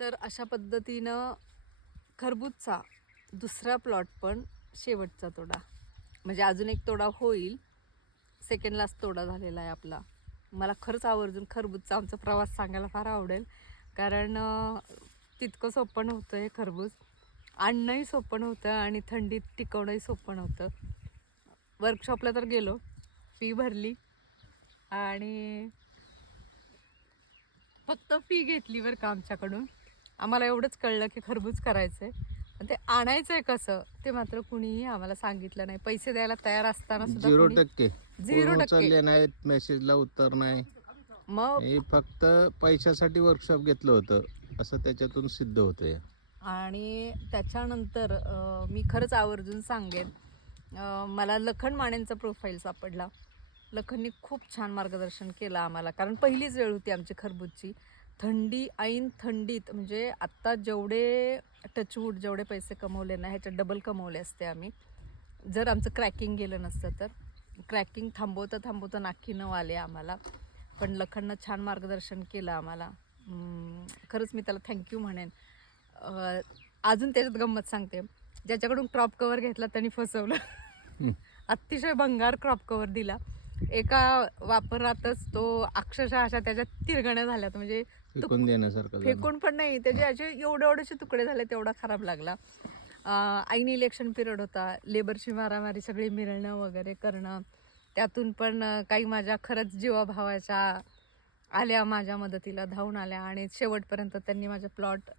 तर अशा पद्धतीनं खरबूजचा दुसरा प्लॉट पण शेवटचा तोडा, म्हणजे अजून एक तोडा होईल, सेकंड लास्ट तोडा झालेला आहे आपला. मला खरंच आवर्जून खरबूजचा आमचा प्रवास सांगायला फार आवडेल, कारण तितकं सोपं नव्हतं हे खरबूज. आणणंही सोपं नव्हतं आणि थंडीत टिकवणंही सोपं नव्हतं. वर्कशॉपला तर गेलो, फी भरली आणि फक्त फी घेतली बरं का आमच्याकडून. आम्हाला एवढंच कळलं की खरबूज करायचं आहे, पण ते आणायचं आहे कसं ते मात्र कुणीही आम्हाला सांगितलं नाही. पैसे द्यायला तयार असताना सुद्धा 0% 0% उचलले नाहीत, मेसेजला उत्तर नाही. मग हे फक्त पैशासाठी वर्कशॉप घेतलं होतं असं त्याच्यातून सिद्ध होतंय. आणि त्याच्यानंतर मी खरंच आवर्जून सांगेन, मला लखन मानेंचा प्रोफाईल सापडला. लखननी खूप छान मार्गदर्शन केलं आम्हाला, कारण पहिलीच वेळ होती आमची खरबूजची. थंडी ऐन थंडीत, म्हणजे आत्ता जेवढे टचवूड जेवढे पैसे कमवले ना ह्याच्यात डबल कमवले असते आम्ही, जर आमचं क्रॅकिंग गेलं नसतं तर. क्रॅकिंग थांबवता नाकी न आले आम्हाला, पण लखननं छान मार्गदर्शन केलं आम्हाला. खरंच मी त्याला थँक्यू म्हणेन. अजून त्याच्यात गंमत सांगते, ज्याच्याकडून क्रॉप कवर घेतला त्यांनी फसवलं. अतिशय भंगार क्रॉप कवर दिला. एका वापरातच तो अक्षरशः अशा त्याच्यात तिरगण्या झाल्यात, म्हणजे फेकून देण्यासारखं झालं. फेकून पण नाही, त्याचे असे एवढेसे तुकडे झाले, तेवढा खराब लागला. ऐन इलेक्शन पिरियड होता, लेबरची मारामारी, सगळी मिळणं वगैरे करणं, त्यातून पण काही माझ्या खरंच जीवाभावाच्या आल्या माझ्या मदतीला, धावून आल्या आणि शेवटपर्यंत त्यांनी माझा प्लॉट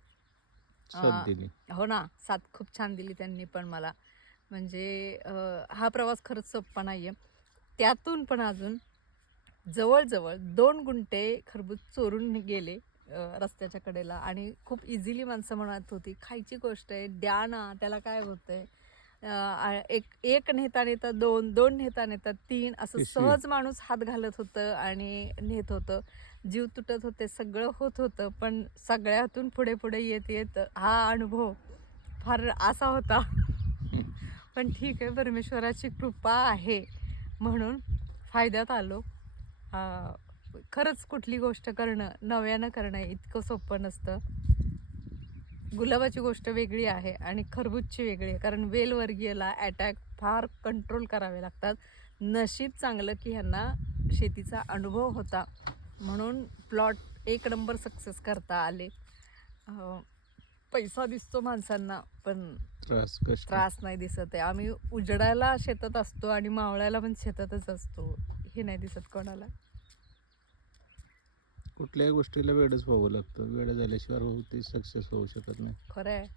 साथ दिली. हो ना, साथ खूप छान दिली त्यांनी पण मला. म्हणजे हा प्रवास खरंच सोपा नाही आहे. त्यातून पण अजून जवळजवळ 2 गुंठे खरबूज चोरून गेले रस्त्याच्या कडेला, आणि खूप इझिली माणसं म्हणत होती, खायची गोष्ट आहे, द्या ना, त्याला काय होतंय. एक नेता नेता 2 नेता नेता 3 असं पिशवी. सहज माणूस हात घालत होतं आणि नेत होतं. जीव तुटत होते, सगळं होत होतं, पण सगळ्यातून पुढे पुढे येत येत हा अनुभव फार असा होता. पण ठीक आहे, परमेश्वराची कृपा आहे म्हणून फायद्यात आलो. खरंच कुठली गोष्ट करणं, नव्यानं करणं इतकं सोपं नसतं. गुलाबाची गोष्ट वेगळी आहे आणि खरबूजची वेगळी आहे, कारण वेलवर्गीयला अटॅक फार कंट्रोल करावे लागतात. नशीब चांगलं की ह्यांना शेतीचा अनुभव होता म्हणून प्लॉट 1 नंबर सक्सेस करता आले. पैसा दिसतो माणसांना, पण त्रास नाही दिसत आहे. आम्ही उजडायला शेतात असतो आणि मावळायला पण शेतातच असतो, हे नाही दिसत कोणाला. कुठल्याही गोष्टीला वेळच व्हावं लागतं, वेळ झाल्याशिवाय ती सक्सेस होऊ शकत नाही. खरं आहे.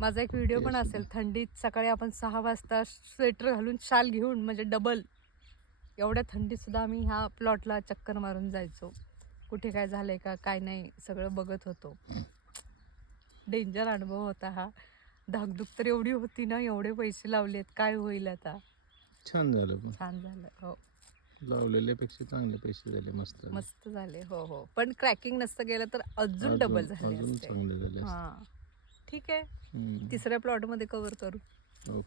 माझा एक व्हिडिओ पण असेल, थंडीत सकाळी आपण 6 वाजता स्वेटर घालून, शाल घेऊन, म्हणजे डबल, एवढ्या थंडीत सुद्धा आम्ही ह्या प्लॉटला चक्कर मारून जायचो. कुठे काय झालंय का काय नाही सगळं बघत होतो. डेंजर अनुभव होता हा. धाकधूक तर एवढी होती ना, एवढे पैसे लावलेत, काय होईल आता. छान झालं, पण छान झालं. हो, लावलेल्यापेक्षा चांगले पैसे झाले. मस्त मस्त झाले. हो हो, पण क्रॅकिंग नसतं गेलं तर अजून डबल झाले अजून असते. चांगले झाले. हां, ठीक आहे, तिसऱ्या प्लॉटमध्ये कव्हर करू. हो.